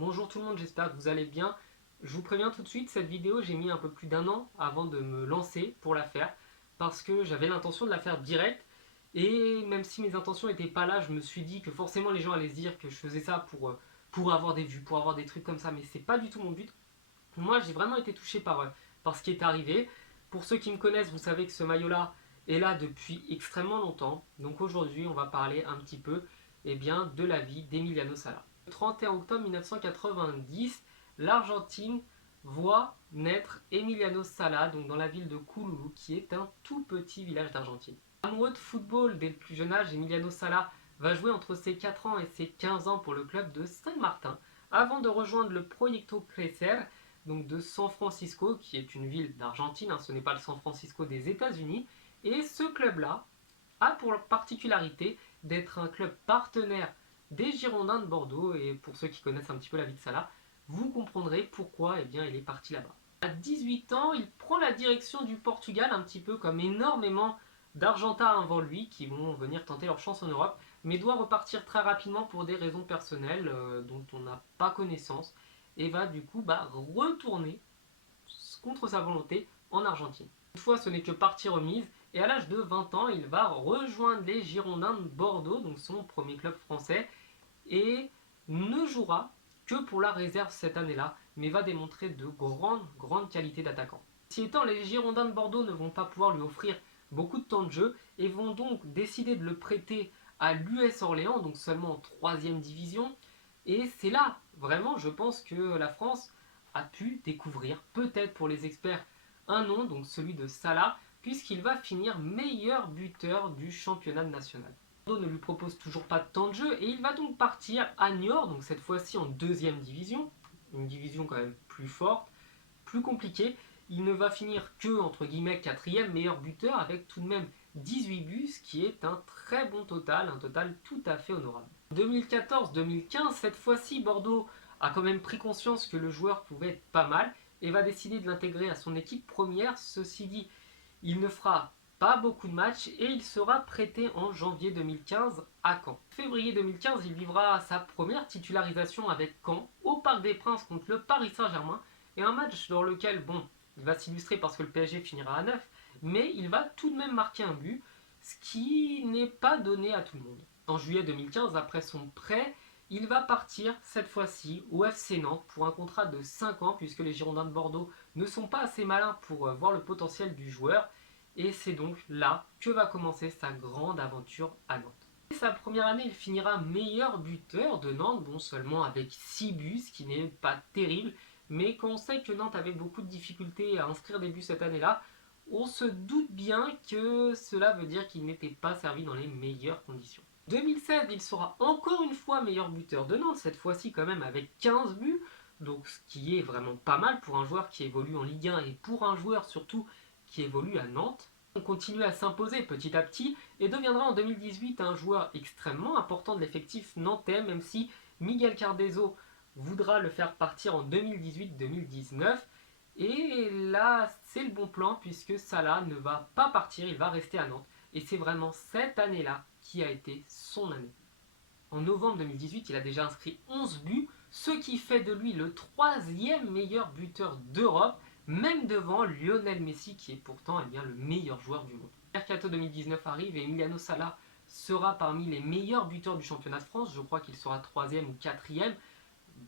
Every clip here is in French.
Bonjour tout le monde, j'espère que vous allez bien. Je vous préviens tout de suite, cette vidéo, j'ai mis un peu plus d'un an avant de me lancer pour la faire, parce que j'avais l'intention de la faire direct, et même si mes intentions n'étaient pas là, je me suis dit que forcément les gens allaient se dire que je faisais ça pour avoir des vues, pour avoir des trucs comme ça, mais c'est pas du tout mon but. Moi, j'ai vraiment été touché par ce qui est arrivé. Pour ceux qui me connaissent, vous savez que ce maillot-là est là depuis extrêmement longtemps. Donc aujourd'hui, on va parler un petit peu de la vie d'Emiliano Sala. Le 31 octobre 1990, l'Argentine voit naître Emiliano Sala, donc dans la ville de Kululu, qui est un tout petit village d'Argentine. Amoureux de football dès le plus jeune âge, Emiliano Sala va jouer entre ses 4 ans et ses 15 ans pour le club de Saint-Martin, avant de rejoindre le Proyecto Crecer, donc de San Francisco, qui est une ville d'Argentine, ce n'est pas le San Francisco des États-Unis. Et ce club-là a pour particularité d'être un club partenaire des Girondins de Bordeaux. Et pour ceux qui connaissent un petit peu la vie de Salah, vous comprendrez pourquoi il est parti là-bas. À 18 ans, il prend la direction du Portugal, un petit peu comme énormément d'Argentins avant lui qui vont venir tenter leur chance en Europe, mais doit repartir très rapidement pour des raisons personnelles dont on n'a pas connaissance, et va du coup retourner contre sa volonté en Argentine. Toutefois, ce n'est que partie remise, et à l'âge de 20 ans, il va rejoindre les Girondins de Bordeaux, donc son premier club français, et ne jouera que pour la réserve cette année-là, mais va démontrer de grandes qualités d'attaquant. Si étant, les Girondins de Bordeaux ne vont pas pouvoir lui offrir beaucoup de temps de jeu et vont donc décider de le prêter à l'US Orléans, donc seulement en 3e division. Et c'est là, vraiment, je pense que la France a pu découvrir, peut-être pour les experts, un nom, donc celui de Salah, puisqu'il va finir meilleur buteur du championnat national. Bordeaux ne lui propose toujours pas de temps de jeu et il va donc partir à Niort, donc cette fois-ci en 2e division, une division quand même plus forte, plus compliquée. Il ne va finir que, entre guillemets, 4e meilleur buteur avec tout de même 18 buts, ce qui est un très bon total, un total tout à fait honorable. 2014-2015, cette fois-ci, Bordeaux a quand même pris conscience que le joueur pouvait être pas mal et va décider de l'intégrer à son équipe première. Ceci dit, il ne fera pas beaucoup de matchs et il sera prêté en janvier 2015 à Caen. Février 2015, il vivra sa première titularisation avec Caen au Parc des Princes contre le Paris Saint-Germain, et un match dans lequel, il va s'illustrer parce que le PSG finira à 9, mais il va tout de même marquer un but, ce qui n'est pas donné à tout le monde. En juillet 2015, après son prêt, il va partir cette fois-ci au FC Nantes pour un contrat de 5 ans, puisque les Girondins de Bordeaux ne sont pas assez malins pour voir le potentiel du joueur. Et c'est donc là que va commencer sa grande aventure à Nantes. Et sa première année, il finira meilleur buteur de Nantes, seulement avec 6 buts, ce qui n'est pas terrible. Mais quand on sait que Nantes avait beaucoup de difficultés à inscrire des buts cette année-là, on se doute bien que cela veut dire qu'il n'était pas servi dans les meilleures conditions. 2016, il sera encore une fois meilleur buteur de Nantes, cette fois-ci quand même avec 15 buts, donc ce qui est vraiment pas mal pour un joueur qui évolue en Ligue 1 et pour un joueur surtout qui évolue à Nantes. On continue à s'imposer petit à petit et deviendra en 2018 un joueur extrêmement important de l'effectif nantais, même si Miguel Cardozo voudra le faire partir en 2018-2019. Et là, c'est le bon plan puisque Salah ne va pas partir, il va rester à Nantes. Et c'est vraiment cette année-là qui a été son année. En novembre 2018, il a déjà inscrit 11 buts, ce qui fait de lui le 3e meilleur buteur d'Europe, même devant Lionel Messi qui est pourtant le meilleur joueur du monde. Mercato 2019 arrive et Emiliano Sala sera parmi les meilleurs buteurs du championnat de France. Je crois qu'il sera 3e ou 4e,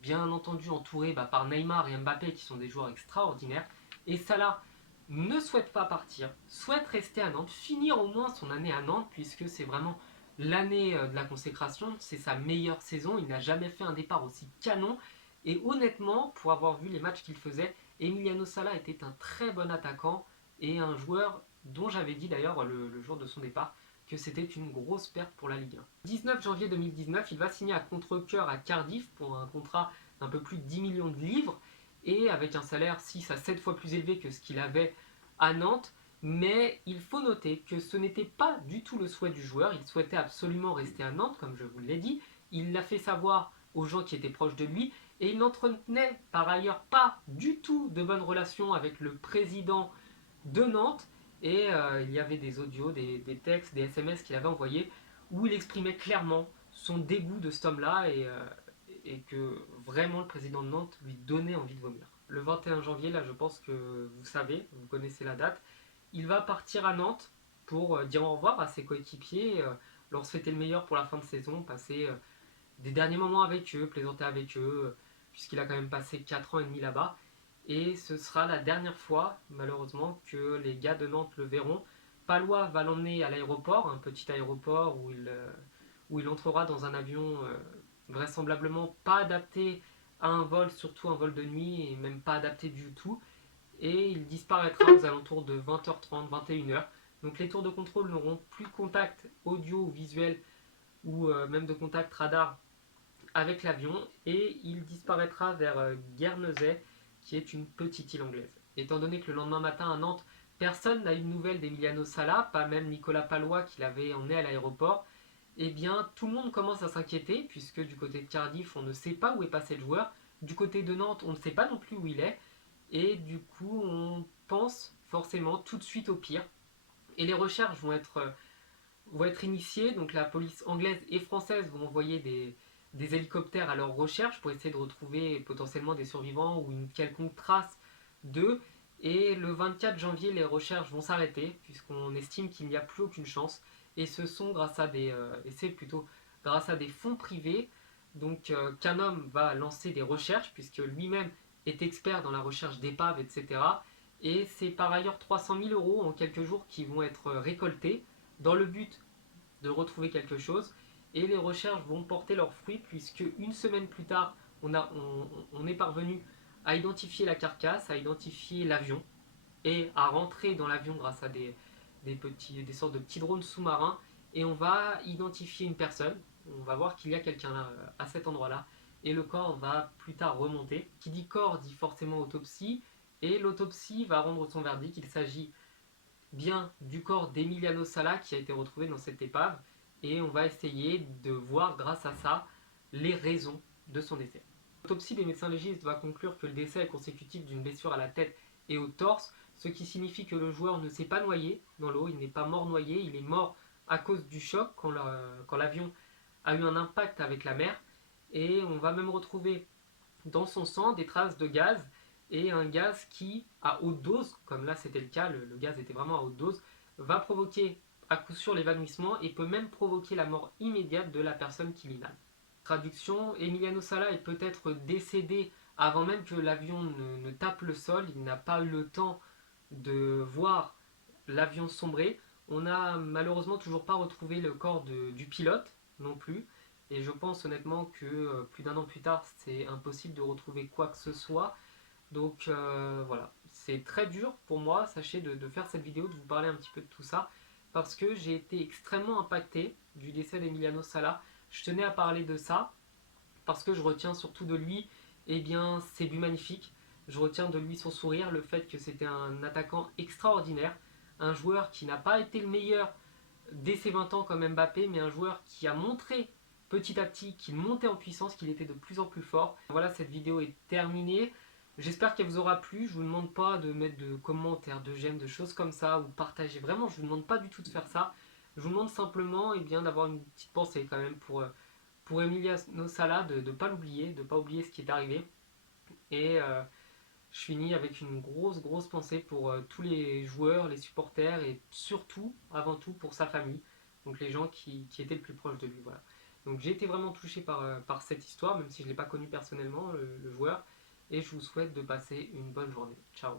bien entendu entouré par Neymar et Mbappé qui sont des joueurs extraordinaires. Et Salah ne souhaite pas partir, souhaite rester à Nantes, finir au moins son année à Nantes, puisque c'est vraiment l'année de la consécration, c'est sa meilleure saison, il n'a jamais fait un départ aussi canon, et honnêtement, pour avoir vu les matchs qu'il faisait, Emiliano Sala était un très bon attaquant, et un joueur dont j'avais dit d'ailleurs le jour de son départ, que c'était une grosse perte pour la Ligue 1. 19 janvier 2019, il va signer à contre-cœur à Cardiff pour un contrat d'un peu plus de 10 millions de livres, et avec un salaire 6 à 7 fois plus élevé que ce qu'il avait à Nantes. Mais il faut noter que ce n'était pas du tout le souhait du joueur, il souhaitait absolument rester à Nantes, comme je vous l'ai dit, il l'a fait savoir aux gens qui étaient proches de lui, et il n'entretenait par ailleurs pas du tout de bonnes relations avec le président de Nantes, et il y avait des audios, des textes, des SMS qu'il avait envoyés, où il exprimait clairement son dégoût de cet homme-là, et que vraiment le président de Nantes lui donnait envie de vomir. Le 21 janvier, là je pense que vous savez, vous connaissez la date, il va partir à Nantes pour dire au revoir à ses coéquipiers, leur souhaiter le meilleur pour la fin de saison, passer des derniers moments avec eux, plaisanter avec eux, puisqu'il a quand même passé 4 ans et demi là-bas. Et ce sera la dernière fois, malheureusement, que les gars de Nantes le verront. Palois va l'emmener à l'aéroport, un petit aéroport où il entrera dans un avion vraisemblablement pas adapté à un vol, surtout un vol de nuit, et même pas adapté du tout. Et il disparaîtra aux alentours de 20h30, 21h. Donc les tours de contrôle n'auront plus de contact audio ou visuel ou même de contact radar avec l'avion et il disparaîtra vers Guernesey, qui est une petite île anglaise. Étant donné que le lendemain matin à Nantes, personne n'a eu de nouvelles d'Emiliano Sala, pas même Nicolas Palois qui l'avait emmené à l'aéroport, eh bien tout le monde commence à s'inquiéter, puisque du côté de Cardiff, on ne sait pas où est passé le joueur, du côté de Nantes, on ne sait pas non plus où il est, et du coup on pense forcément tout de suite au pire. Et les recherches vont être initiées, donc la police anglaise et française vont envoyer des hélicoptères à leur recherche pour essayer de retrouver potentiellement des survivants ou une quelconque trace d'eux. Et le 24 janvier, les recherches vont s'arrêter puisqu'on estime qu'il n'y a plus aucune chance. Et ce sont c'est plutôt grâce à des fonds privés, donc qu'un homme va lancer des recherches puisque lui-même est expert dans la recherche d'épaves, etc. Et c'est par ailleurs 300 000 euros en quelques jours qui vont être récoltés dans le but de retrouver quelque chose. Et les recherches vont porter leurs fruits puisque une semaine plus tard, on est parvenu à identifier la carcasse, à identifier l'avion et à rentrer dans l'avion grâce à des sortes de petits drones sous-marins. Et on va identifier une personne, on va voir qu'il y a quelqu'un là, à cet endroit-là, et le corps va plus tard remonter. Qui dit corps dit forcément autopsie, et l'autopsie va rendre son verdict. Il s'agit bien du corps d'Emiliano Sala qui a été retrouvé dans cette épave, et on va essayer de voir grâce à ça les raisons de son décès. L'autopsie des médecins légistes va conclure que le décès est consécutif d'une blessure à la tête et au torse, ce qui signifie que le joueur ne s'est pas noyé dans l'eau, il n'est pas mort noyé, il est mort à cause du choc quand l'avion a eu un impact avec la mer, et on va même retrouver dans son sang des traces de gaz, et un gaz qui, à haute dose, comme là c'était le cas, le gaz était vraiment à haute dose, va provoquer à coup sûr l'évanouissement et peut même provoquer la mort immédiate de la personne qui l'inhale. Traduction, Emiliano Sala est peut-être décédé avant même que l'avion ne tape le sol, il n'a pas eu le temps de voir l'avion sombrer. On n'a malheureusement toujours pas retrouvé le corps du pilote non plus. Et je pense honnêtement que plus d'un an plus tard, c'est impossible de retrouver quoi que ce soit. Donc voilà, c'est très dur pour moi, sachez, de faire cette vidéo, de vous parler un petit peu de tout ça, parce que j'ai été extrêmement impacté du décès d'Emiliano Sala. Je tenais à parler de ça, parce que je retiens surtout de lui ses buts magnifiques. Je retiens de lui son sourire, le fait que c'était un attaquant extraordinaire, un joueur qui n'a pas été le meilleur dès ses 20 ans comme Mbappé, mais un joueur qui a montré petit à petit qu'il montait en puissance, qu'il était de plus en plus fort. Voilà, cette vidéo est terminée. J'espère qu'elle vous aura plu. Je vous demande pas de mettre de commentaires, de j'aime, de choses comme ça, ou partager. Vraiment, je vous demande pas du tout de faire ça. Je vous demande simplement d'avoir une petite pensée quand même pour Emiliano Sala, de ne pas l'oublier, de ne pas oublier ce qui est arrivé. Et je finis avec une grosse pensée pour tous les joueurs, les supporters et surtout, avant tout, pour sa famille. Donc les gens qui étaient le plus proches de lui. Voilà. Donc j'ai été vraiment touché par cette histoire, même si je ne l'ai pas connu personnellement, le joueur. Et je vous souhaite de passer une bonne journée. Ciao.